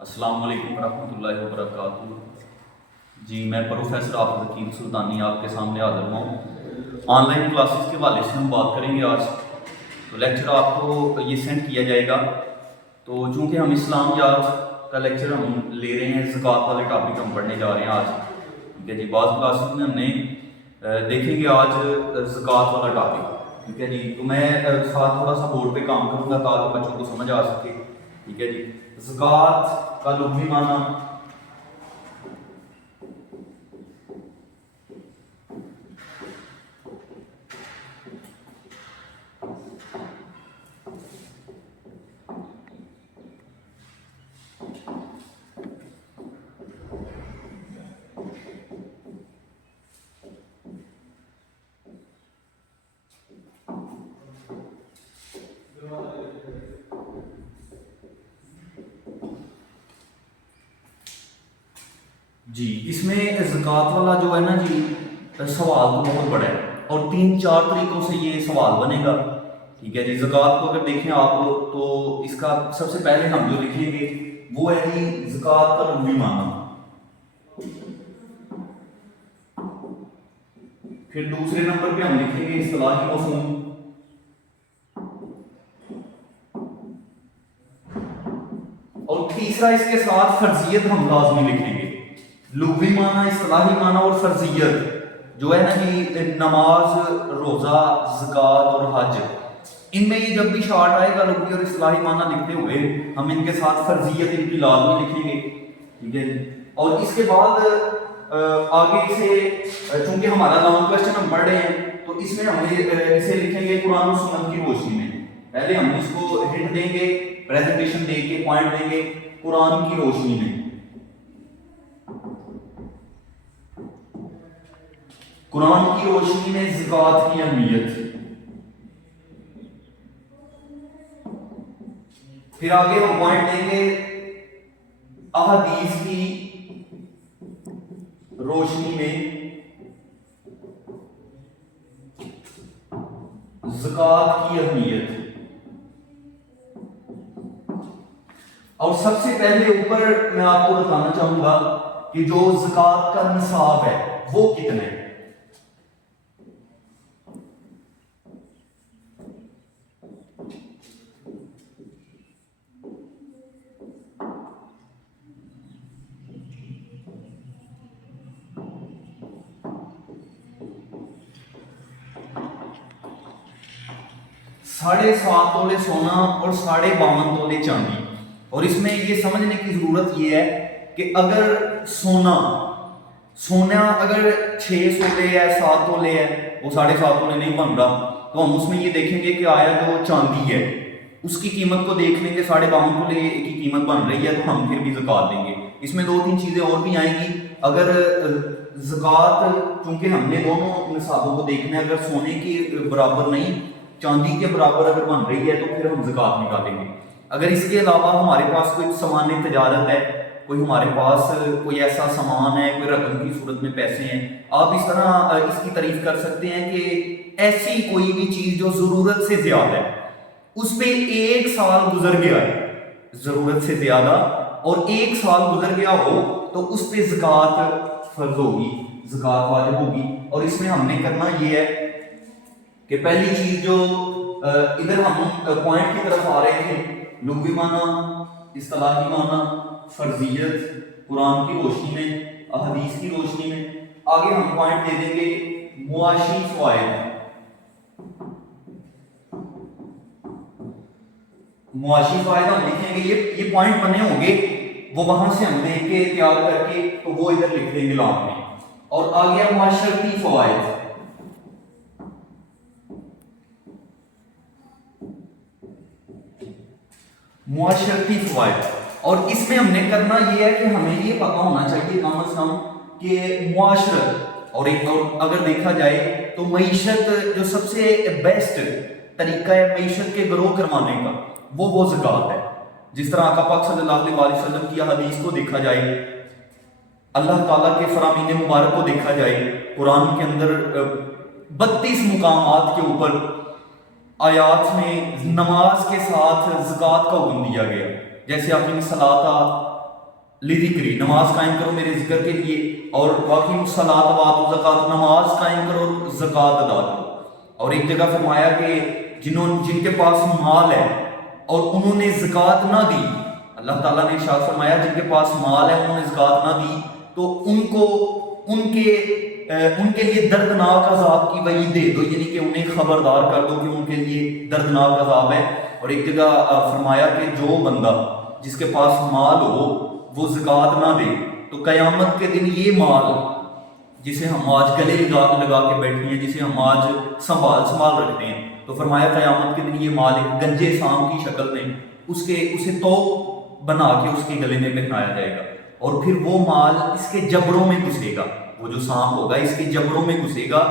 अस्सलाम वालेकुम रहमतुल्लाहि व बरकातुहू। जी मैं प्रोफेसर आफिद हकीम सुल्तानी आपके सामने हाजिर हुआ हूँ। ऑनलाइन क्लासेस के हवाले से हम बात करेंगे आज। तो लेक्चर आपको ये सेंड किया जाएगा। तो चूँकि हम इस्लाम याद का लेक्चर हम ले रहे हैं, ज़कात वाले टॉपिक हम पढ़ने जा रहे हैं आज, ठीक है जी। बाद क्लासेस में हमने देखेंगे आज ज़कात वाला टॉपिक, ठीक है जी। तो मैं साथ थोड़ा सा बोर्ड पे काम करूँगा ताकि बच्चों को समझ आ सके, ठीक है जी। ज़कात का लुग़वी माना, जी इसमें ज़कात वाला जो है ना जी, सवाल तो बहुत बड़ा है और 3-4 तरीक़ों से ये सवाल बनेगा, ठीक है जी। ज़कात को अगर देखें आप तो इसका सबसे पहले हम जो लिखेंगे वो है जी ज़कात का लुग़वी माना। फिर दूसरे नंबर पे हम लिखेंगे इस्तिलाही मफ़हूम, और तीसरा इसके साथ फर्जियत हम लाज़मी लिखेंगे। लुग़वी माना, इस्तिलाही माना और फर्जियत जो है ना कि नमाज, रोज़ा, ज़कात और हज, इनमें ये जब भी शार्ट आएगा लुग़वी और इस्तिलाही माना लिखते हुए हम इनके साथ फर्जियत इनकी लाज़मी लिखेंगे, ठीक है जी। और इसके बाद आगे से चूंकि हमारा लॉन्ग क्वेश्चन हम पढ़ रहे हैं तो इसमें हम इसे लिखेंगे कुरान और सुन्नत की रोशनी में। पहले हम इसको हिंट देंगे, प्रेजेंटेशन देके पॉइंट देंगे कुरान की रोशनी में। कुरान की रोशनी में ज़कात की अहमियत। फिर आगे हम पॉइंट देंगे अहादीस की रोशनी में ज़कात की अहमियत। और सबसे पहले ऊपर मैं आपको बताना चाहूंगा कि जो ज़कात का निसाब है वो कितना है। साढ़े 7 तोले सोना और 52.5 तोले चांदी। और इसमें ये समझने की जरूरत ये है कि अगर सोना अगर 6 तोले है, 7 तोले है, वो 7.5 तोले नहीं बन रहा, तो हम उसमें ये देखेंगे कि आया जो चांदी है उसकी कीमत को देख लेंगे, 52.5 तोले की कीमत बन रही है तो हम फिर भी ज़कात देंगे। इसमें 2-3 चीज़ें और भी आएंगी। अगर ज़कात चूंकि हमने दोनों निसाबों को देखना है, अगर सोने के बराबर नहीं चांदी के बराबर अगर बन रही है तो फिर हम ज़कात निकालेंगे। अगर इसके अलावा हमारे पास कोई सामान्य तजारत है, कोई हमारे पास कोई ऐसा सामान है, कोई रकम की सूरत में पैसे हैं, आप इस तरह इसकी तारीफ कर सकते हैं कि ऐसी कोई भी चीज़ जो ज़रूरत से ज़्यादा है उस पर 1 साल गुजर गया है, ज़रूरत से ज़्यादा, और 1 साल गुजर गया हो तो उस पर ज़कात फर्ज होगी, ज़कात वाजिब होगी। और इसमें हमने करना ये है कि पहली चीज जो इधर हम पॉइंट की तरफ आ रहे थे, लुग़वी माना, इस्तिलाही माना, फर्जियत कुरान की रोशनी में, अहदीस की रोशनी में, आगे हम पॉइंट दे देंगे मुआशी फ़वाइद। मुआशी फ़वाइद हम लिखेंगे, ये पॉइंट बने होंगे, वो वहां से हम देख के तैयार करके तो वो इधर लिख देंगे लॉन्ग में। और आ गया मुआशरती फ़वाइद। मुआशरती फ़वाइद, और इसमें हमने करना यह है कि हमें ये पता होना चाहिए कम से कम कि मुआशरत और अगर देखा जाए तो मईशत जो सबसे बेस्ट तरीका है मईशत के ग्रो करवाने का वो ज़कात है। जिस तरह आका पाक सल्लल्लाहु अलैहि वसल्लम की हदीस को देखा जाए, अल्लाह ताला के फरामीन मुबारक को देखा जाए, कुरान के अंदर 32 मुकामात के ऊपर आयात में नमाज के साथ ज़कात का हुक्म दिया गया। जैसे अपनी सलाता लिज़िक्री, नमाज कायम करो मेरे जिक्र के लिए, और बाकी सलात वात ज़कात, नमाज कायम करो और ज़कात अदा करो। और एक जगह फरमाया कि जिनके पास माल है और उन्होंने ज़कात ना दी, अल्लाह ताला ने इरशाद फरमाया जिनके पास माल है उन्होंने ज़कात ना दी तो उनको उनके लिए दर्दनाक अजाब की वही दे दो, यानी कि उन्हें खबरदार कर दो कि उनके लिए दर्दनाक अजाब है। और एक जगह फरमाया कि जो बंदा जिसके पास माल हो वो ज़कात ना दे तो क़यामत के दिन ये माल जिसे हम आज गले लगा के बैठे हैं, जिसे हम आज संभाल रखते हैं, तो फरमाया क़यामत के दिन ये माल एक गंजे सांप की शक्ल में उसे तो बना के उसके गले में पहनाया जाएगा, और फिर वो माल इसके जबड़ों में घुसेगा, वो जो सांप होगा इसके जबड़ों में घुसेगा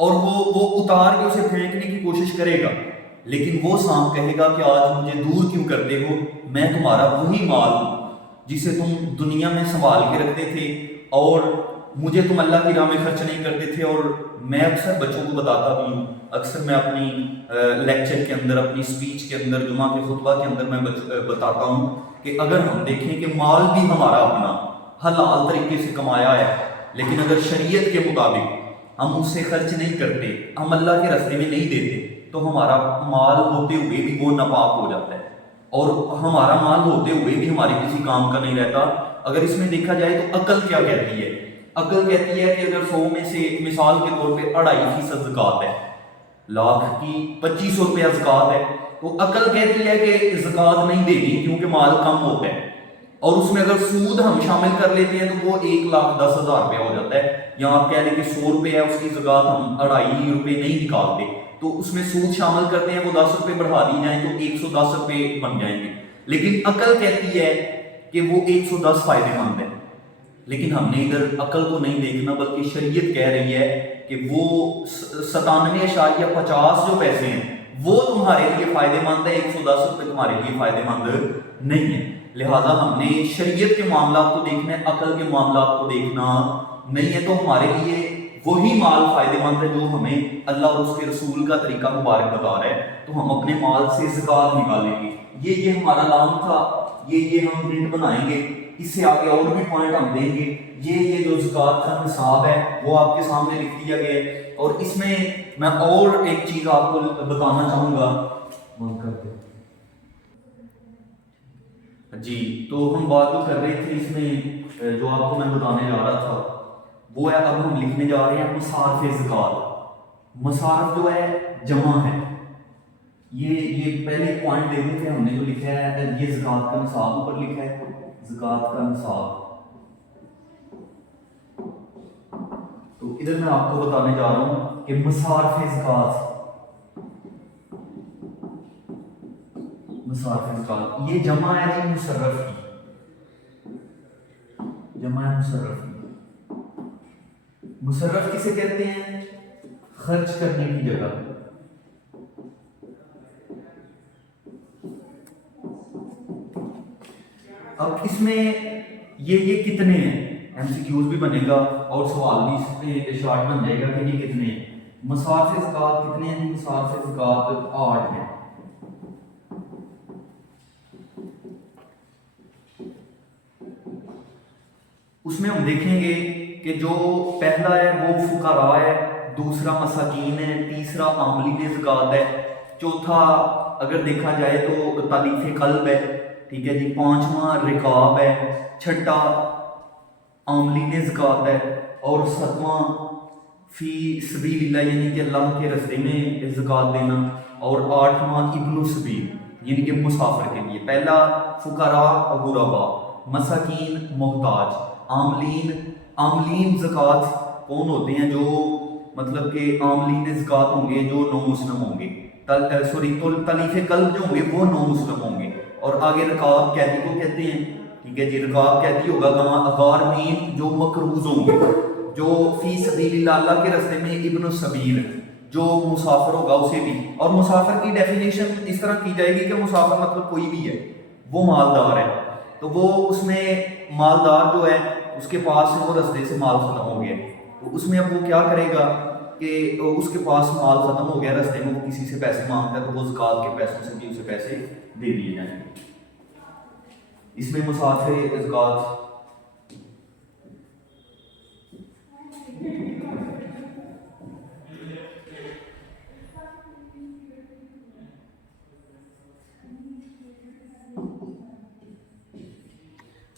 और वो उतार के उसे फेंकने की कोशिश करेगा, लेकिन वो सांप कहेगा कि आज मुझे दूर क्यों करते हो, मैं तुम्हारा वही माल हूँ जिसे तुम दुनिया में संभाल के रखते थे और मुझे तुम अल्लाह की राह में खर्च नहीं करते थे। और मैं अक्सर बच्चों को बताता भी हूँ, अक्सर मैं अपनी लेक्चर के अंदर, अपनी स्पीच के अंदर, जुमा के खुतबा के अंदर मैं बताता हूँ कि अगर हम देखें कि माल भी हमारा अपना हलाल तरीके से कमाया है, लेकिन अगर शरीयत के मुताबिक हम उससे खर्च नहीं करते, हम अल्लाह के रास्ते में नहीं देते, तो हमारा माल होते हुए भी वो नापाक हो जाता है और हमारा माल होते हुए भी हमारे किसी काम का नहीं रहता। अगर इसमें देखा जाए तो अकल क्या कहती है, अकल कहती है कि अगर 100 में से मिसाल के तौर पे 2.5% ज़कात है, लाख की 2500 रुपया ज़कात है, तो अकल कहती है कि ज़कात नहीं देनी क्योंकि माल कम होता है, और उसमें अगर सूद हम शामिल कर लेते हैं तो वो 1,10,000 रुपया हो जाता है, या आप कह लें कि 100 रुपये है उसकी ज़कात हम 2.5 रुपये नहीं निकालते, तो उसमें सूद शामिल करते हैं, वो 10 रुपये बढ़ा दी जाए तो 110 रुपये बन जाएंगे। लेकिन अकल कहती है कि वो 110 फायदेमंद है, लेकिन हमने इधर अकल को नहीं देखना, बल्कि शरीयत कह रही है कि वो 97.50 जो पैसे हैं वो तुम्हारे लिए फायदेमंद है, 110 रुपये तुम्हारे लिए फायदेमंद नहीं है। लिहाजा हमने शरीयत के मामलात को देखना है, अकल के मामलात को देखना नहीं है। तो हमारे लिए वही माल फायदेमंद है जो हमें अल्लाह और उसके रसूल का तरीका मुबारक बता रहा है, तो हम अपने माल से ज़कात निकालेंगे। ये हमारा नाम था, ये हम प्रिंट बनाएंगे, इससे आगे और भी पॉइंट हम देंगे। ये जो ज़कात का निसाब है वो आपके सामने लिख दिया गया है, और इसमें मैं और एक चीज़ आपको बताना चाहूँगा जी। तो हम बात तो कर रहे थे, इसमें जो आपको मैं बताने जा रहा था वो है, अब हम लिखने जा रहे हैं मसारफ़ ज़कात। मसारफ़ जो है जमा है, ये पहले पॉइंट दे दूं कि हमने जो लिखा है ये ज़कात का निसाब ऊपर लिखा है, ज़कात का निसाब। तो इधर मैं आपको बताने जा रहा हूं कि मसारफ़ ज़कात, मसारफ़ ज़कात ये जमा है जी मुसर्रफ की, जमा है मुसर्रफ की। मुसर्रफ किसे कहते हैं? खर्च करने की जगह। अब इसमें ये कितने हैं, एमसीक्यूज भी बनेगा और सवाल भी इसमें शॉर्ट बन जाएगा कि ये कितने हैं। मसारफ़ ज़कात कितने हैं? मसारफ़ ज़कात 8 हैं। उसमें हम देखेंगे कि जो पहला है वो फुकरा है, दूसरा मसाकीन है, तीसरा आमलीन ज़कात है, चौथा अगर देखा जाए तो तालीफ़े कल्ब है, ठीक है जी, पांचवा रिकाब है, छठा आमलीन ज़कात है, और सातवां फी सबीलिल्लाह यानी कि अल्लाह के रास्ते में ज़कात देना, और आठवां इब्नु सबील यानी कि मुसाफिर के लिए। पहला फुकरा और गुरबा, मसाकीन मोहताज, आमलीन ज़कात कौन होते हैं? जो मतलब कि आमलीन ज़कात होंगे जो नौ मुस्लिम होंगे, तो तलीफ़े कल्ब जो होंगे वो नौ मुस्लिम होंगे। और आगे रकाब कैदी को कहते हैं, ठीक है जी, रकाब कैदी होगा। गारमीन जो मकरूज होंगे, जो फी सबीलिल्लाह अल्लाह के रास्ते में, इब्नु सबील जो मुसाफिर होगा उसे भी। और मुसाफिर की डेफिनेशन इस तरह की जाएगी कि मुसाफिर मतलब कोई भी है, वो मालदार है, तो वो उसमें मालदार जो है उसके पास वो रास्ते से माल खत्म हो गया, तो उसमें अब वो क्या करेगा कि उसके पास माल खत्म हो गया, रास्ते में वो किसी से पैसे मांगता है, तो वो ज़कात के पैसों से भी उसे पैसे दे दिए जाएंगे। इसमें मुसाफिर ज़कात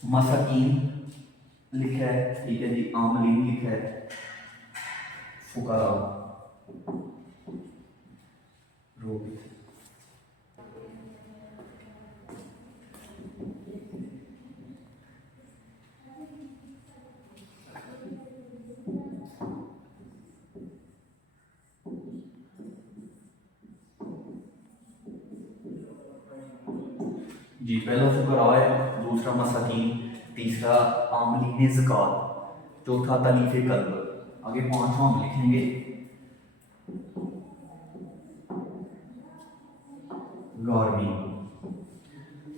मसाकीन लिखा है, ठीक है जी, आमलीन लिखा है, फुकरा रोबी। जी पहला फुकरा है, दूसरा मसाकीन, तीसरा आमलीन ज़कात, चौथा तलीफ़ कल्ब। आगे पांचवा हम लिखेंगे गारमीन,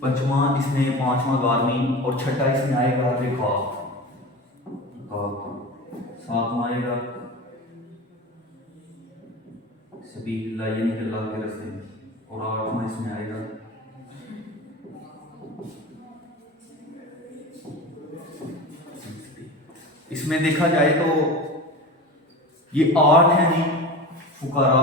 पंचवा इसमें पांचवा गारमीन और छठा इसमें आएगा रिकाब, सातवां आएगा सबील यानी कि अल्लाह के रास्ते में, और आठवां इसमें आएगा इसमें देखा जाए तो ये 8 हैं जी। फुकरा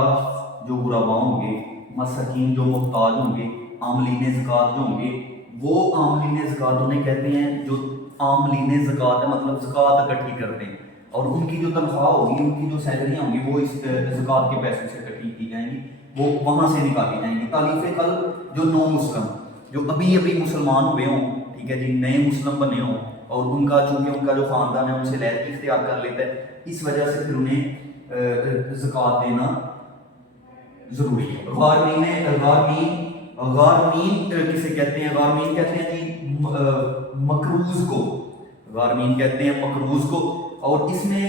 जो गुरबा होंगे, मसाकीन जो मुहताज होंगे, आमलीन ज़कात जो होंगे, वो आमलीन ज़कात उन्हें कहते हैं जो आमलीन ज़कात है, मतलब ज़कात इकट्ठी करते हैं, और उनकी जो तनख्वाह होगी, उनकी जो सैलरियाँ होंगी, वो इस ज़कात के पैसों से इकट्ठी की जाएंगी, वो वहाँ से निकाली जाएंगी। तालीफ़ कल्ब जो नौ मुस्लिम, जो अभी अभी मुसलमान हुए हों, ठीक है जी, नए मुस्लिम बने हों, और उनका चूँकि उनका जो ख़ानदान है उनसे लैदकी इख्तियार कर लेता है, इस वजह से फिर उन्हें ज़कात देना ज़रूरी है। गारमीन किसे कहते हैं? गारमीन कहते हैं जी मकरूज़ को, गारमीन कहते हैं मकरूज़ को। और इसमें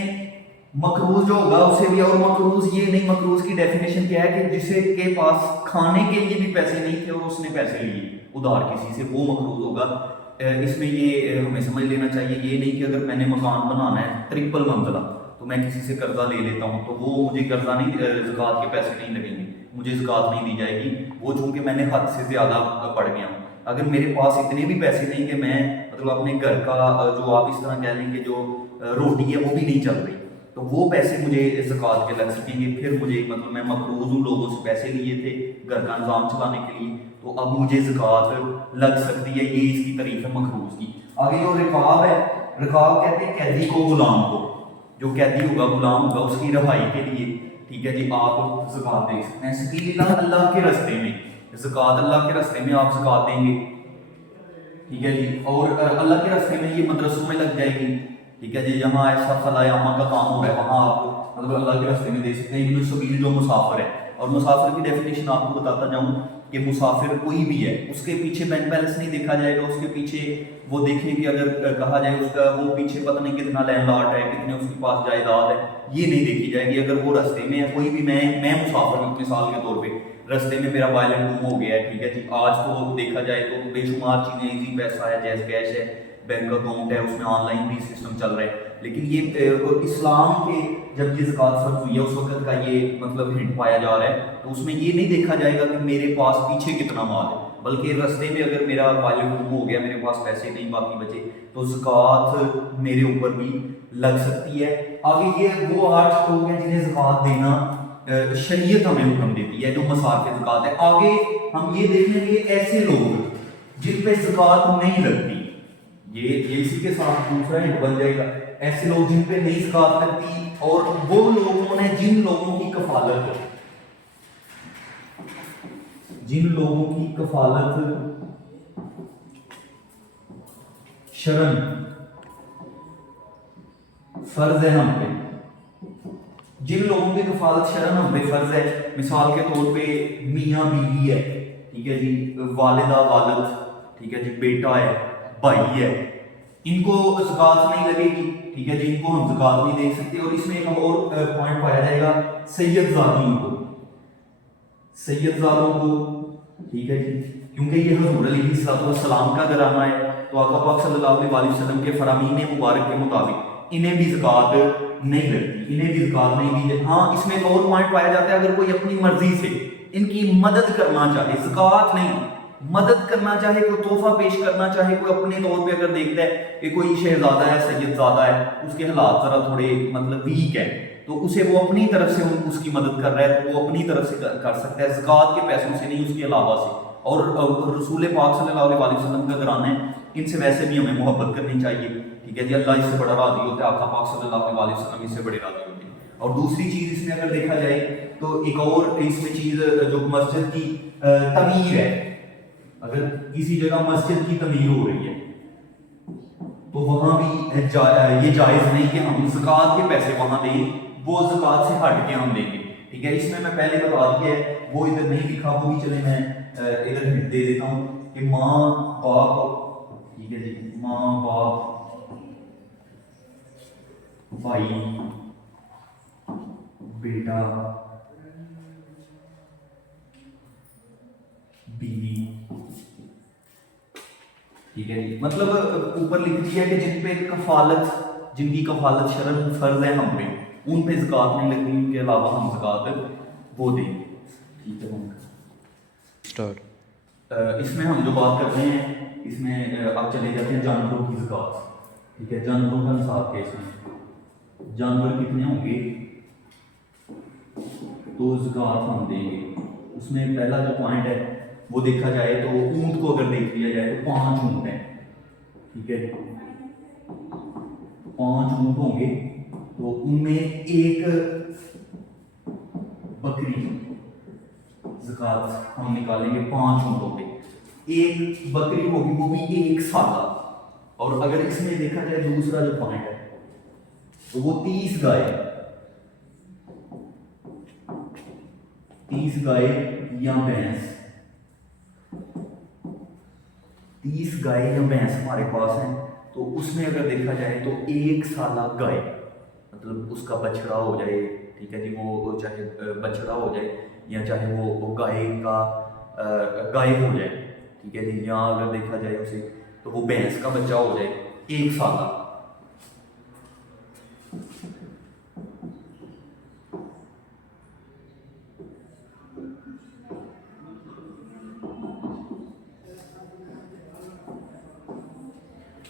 मकरूज़ जो होगा उसे भी, और मकरूज़ ये नहीं, मकरूज़ की डेफिनेशन क्या है कि जिसे के पास खाने के लिए भी पैसे नहीं थे और उसने पैसे लिए उधार किसी से, वो मकरूज़ होगा। इसमें ये हमें समझ लेना चाहिए, ये नहीं कि अगर मैंने मकान बनाना है 3 मंजिला तो मैं किसी से कर्जा ले लेता हूँ तो वो मुझे कर्जा नहीं, ज़कात के पैसे नहीं लगेंगे, मुझे ज़कात नहीं दी जाएगी, वो चूँकि मैंने हद से ज़्यादा पड़ गया हूँ। अगर मेरे पास इतने भी पैसे नहीं कि मैं मतलब अपने घर का जो आप इस तरह कह लेंगे जो रोटी है वो भी नहीं चल रही, तो वो पैसे मुझे ज़कात के लग सकेंगे। फिर मुझे मतलब मैं मकरूज़ हूँ, लोगों से पैसे लिए थे घर का निज़ाम चलाने के लिए, तो अब मुझे ज़कात लग सकती है। ये इसकी तारीफ है मकरूज़ की। आगे जो रिकाब है, रिकाब कहते हैं कैदी को, गुलाम को, जो कैदी होगा, गुलाम होगा, उसकी रहाई के लिए, ठीक है जी, आप ज़कात दे सकते हैं। सबीलिल्लाह, अल्लाह के रास्ते में ज़कात, अल्लाह के रास्ते में आप ज़कात देंगे, ठीक है जी। और अल्लाह के रास्ते में ये मदरसों में लग जाएगी, ठीक है जी, जहाँ ऐसा फलायामा का काम हो रहा है वहाँ आप मतलब अल्लाह के रास्ते में दे सकते हैं। इब्न सबील जो मुसाफिर है, और मुसाफिर की डेफिनेशन आपको बताता जाऊँ कि मुसाफिर कोई भी है, उसके पीछे बैंक बैलेंस नहीं देखा जाएगा, उसके पीछे वो देखें कि अगर कहा जाए उसका वो पीछे पता नहीं कितना लैंडलॉर्ड है, कितने उसके पास जायदाद है, ये नहीं देखी जाएगी। अगर वो रास्ते में है, कोई भी, मैं मुसाफिर हूँ मिसाल के तौर पे, रास्ते में मेरा वायलेंट गुम हो गया है, ठीक है जी, आज तो देखा जाए तो बेशुमार चीज़ें, इजी पैसा है, जैस कैश है, बैंक अकाउंट है, उसमें ऑनलाइन भी सिस्टम चल रहा है, लेकिन ये इस्लाम के जब ये ज़कात फ़र्ज़ हुई है उस वक्त का ये मतलब हिंट पाया जा रहा है, तो उसमें ये नहीं देखा जाएगा कि मेरे पास पीछे कितना माल है, बल्कि रास्ते में अगर मेरा वालिद गुम हो गया, मेरे पास पैसे नहीं बाकी बचे, तो ज़कात मेरे ऊपर भी लग सकती है। आगे ये वो 8 लोग हैं जिन्हें ज़कात देना शरीयत हमें हुक्म देती है, जो मसारिफ़ ज़कात है। आगे हम ये देखेंगे ऐसे लोग जिन पे ज़कात नहीं लगती, ये इसी के साथ दूसरा हिंट बन जाएगा। ऐसे लोग जिन पे नहीं ज़कात लगती, और वो लोगों ने जिन लोगों की कफालत शरन फर्ज है हम पे, जिन लोगों की कफालत शरन हम पे फर्ज है, मिसाल के तौर पे मियाँ बीवी है, ठीक है जी, वालिदा वालिद, ठीक है जी, बेटा है, भाई है, इनको ज़कात नहीं लगेगी, ठीक है जी, इनको हम ज़कात नहीं दे सकते। और इसमें एक और पॉइंट पाया जाएगा सैयदजादियों को, सैयदजादों को, ठीक है जी, क्योंकि ये हुज़ूर अलैहिस्सलाम का घराना है, तो आका पाक सल्लल्लाहु अलैहि वसल्लम के फरामीन मुबारक के मुताबिक इन्हें भी ज़कात नहीं लगती, इन्हें भी ज़कात नहीं दी। हाँ, इसमें एक और पॉइंट पाया जाता है, अगर कोई अपनी मर्जी से इनकी मदद करना चाहे, ज़कात नहीं, मदद करना चाहे, कोई तोहफा पेश करना चाहे, कोई अपने तौर पे अगर देखता है कि कोई शहजादा है, सैयदजादा है, उसके हालात ज़रा थोड़े मतलब वीक है, तो उसे वो अपनी तरफ से उसकी मदद कर रहा है, तो वो अपनी तरफ से कर सकता है, ज़कात के पैसों से नहीं, उसके अलावा से। और रसूल पाक सल्लल्लाहु अलैहि वसल्लम का घराना है, ان سے ویسے بھی ہمیں محبت کرنی چاہیے، ٹھیک ہے جی، اللہ اس سے بڑا راضی ہوتا ہے، آقا پاک صلی اللہ علیہ وسلم اس سے بڑے راضی ہوتے ہیں۔ اور دوسری چیز اس میں اگر دیکھا جائے تو ایک اور اس میں چیز جو مسجد کی تعمیر ہے، اگر کسی جگہ مسجد کی تعمیر ہو رہی ہے تو وہاں بھی یہ جائز نہیں کہ ہم زکوٰۃ کے پیسے وہاں دیں، وہ زکوٰۃ سے ہٹ کے ہم دیں گے، ٹھیک ہے۔ اس میں پہلے بتا دیا ہے، وہ ادھر نہیں لکھا، وہ بھی چلے میں ادھر ہنٹ دے دیتا ہوں کہ ماں باپ، ٹھیک ہے جی، ماں باپ، بھائی، بیٹا، بیوی، ٹھیک ہے جی، مطلب اوپر لکھ دیا کہ جن پہ کفالت، جن کی کفالت شرعاً فرض ہے ہم پہ، ان پہ زکوٰۃ نہیں لگتی، ان کے علاوہ ہم زکوٰۃ وہ دیں گے، ٹھیک ہے۔ اس میں ہم جو بات کر رہے ہیں، اس میں آپ چلے جاتے ہیں جانوروں کی زکوٰۃ، ٹھیک ہے، جانوروں کا نصاب کیسے ہیں، جانور کتنے ہوں گے تو زکوٰۃ ہم دیں گے۔ اس میں پہلا جو پوائنٹ ہے وہ دیکھا جائے تو اونٹ کو اگر دیکھ لیا جائے تو 5 اونٹ ہیں، ٹھیک ہے، 5 اونٹ ہوں گے تو ان میں ایک بکری زکوٰۃ ہم نکالیں گے 5 اونٹوں پہ، ایک بکری ہوگی وہ بھی 1 سالہ۔ اور اگر اس میں دیکھا جائے دوسرا جو پوائنٹ ہے تو وہ 30 گائے، 30 گائے یا بھینس، 30 گائے یا بھینس ہمارے پاس ہیں، تو اس میں اگر دیکھا جائے تو 1 سالہ گائے، مطلب اس کا بچڑا ہو جائے، ٹھیک ہے جی، وہ چاہے بچڑا ہو جائے یا چاہے وہ گائے کا گائے ہو جائے، ٹھیک ہے جی، یا اگر دیکھا جائے اسے تو وہ بھینس کا بچہ ہو جائے 1 سالہ۔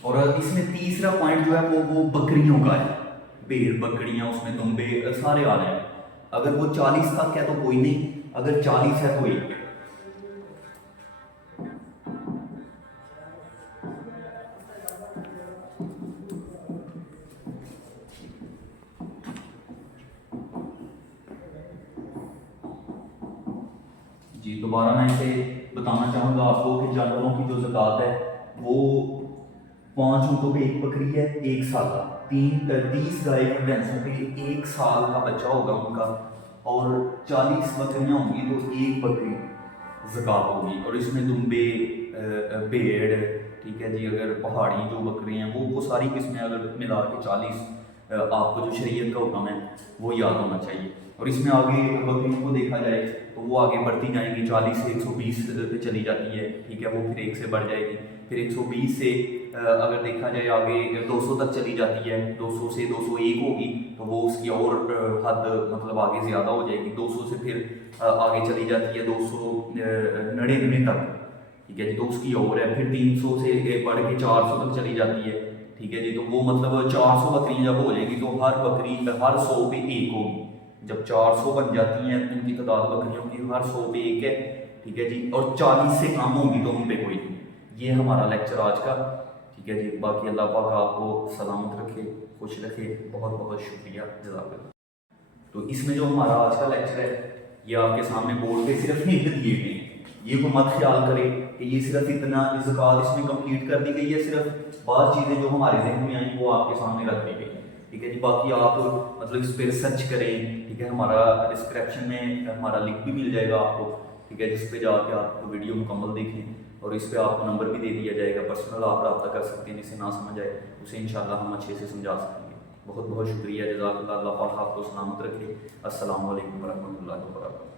اور اس میں تیسرا پوائنٹ جو ہے وہ بکریوں کا ہے، بھیڑ بکریاں، اس میں دمبے سارے آ رہے ہیں۔ اگر وہ 40 تک ہے تو کوئی نہیں، اگر 40 ہے تو ایک ہے۔ جی دوبارہ میں اسے بتانا چاہوں گا آپ کو کہ جانوروں کی جو زکوٰۃ ہے وہ 5 اونٹوں پہ 1 بکری ہے 1 سالہ، 30 گائے یا بھینسوں پہ 1 سال کا بچہ ہوگا ان کا، اور 40 بکریاں ہوں گی تو 1 بکری زکوٰۃ ہوگی۔ اور اس میں دمبے، بھیڑ، ٹھیک ہے جی، اگر پہاڑی جو بکری ہیں وہ ساری قسمیں اگر ملا کے 40 آپ کو جو شریعت کا حکم ہے وہ یاد ہونا چاہیے۔ اور اس میں آگے بکریوں کو دیکھا جائے تو وہ آگے بڑھتی جائیں گی، 40 سے 120 پہ چلی جاتی ہے، ٹھیک ہے، وہ پھر 1 سے بڑھ جائے گی، پھر 120 سے اگر دیکھا جائے آگے 200 تک چلی جاتی ہے، 200 سے 201 ہوگی تو وہ اس کی اور حد مطلب آگے زیادہ ہو جائے گی، 200 سے پھر آگے چلی جاتی ہے 299 تک، ٹھیک ہے جی، تو اس کی اور ہے، پھر 300 سے بڑھ کے 400 تک چلی جاتی ہے، ٹھیک ہے جی، تو وہ مطلب 400 بکریاں جب ہو جائے گی تو ہر بکری ہر 100 پہ 1 ہوگی، جب 400 بن جاتی ہیں ان کی تعداد بکریوں کی ہر 100 پہ 1 ہے، ٹھیک ہے جی، اور 40 سے کم ہوگی تو ان پہ کوئی نہیں۔ یہ ہمارا لیکچر آج کا، ٹھیک ہے جی، باقی اللہ پاک آپ کو سلامت رکھے، خوش رکھے، بہت بہت شکریہ، جزاک اللہ۔ تو اس میں جو ہمارا آج کا لیکچر ہے یہ آپ کے سامنے بورڈ پہ صرف ہنٹ دیے گئے ہیں، یہ کو مت خیال کرے کہ یہ صرف اتنا زکوٰۃ اس میں کمپلیٹ کر دی گئی ہے، صرف بعض چیزیں جو ہمارے ذہن میں آئیں وہ آپ کے سامنے رکھ دی گئی، ٹھیک ہے جی، باقی آپ مطلب اس پہ ریسرچ کریں، ٹھیک ہے، ہمارا ڈسکرپشن میں ہمارا لنک بھی مل جائے گا آپ کو، ٹھیک ہے، جس پہ جا کے آپ ویڈیو مکمل دیکھیں، اور اس پہ آپ کو نمبر بھی دے دیا جائے گا، پرسنل آپ رابطہ کر سکتے ہیں، جسے نہ سمجھ آئے اسے انشاءاللہ ہم اچھے سے سمجھا سکیں گے۔ بہت بہت شکریہ، جزاک اللہ، اللہ پاک آپ کو سلامت رکھے۔ السلام علیکم ورحمۃ اللہ وبرکاتہ۔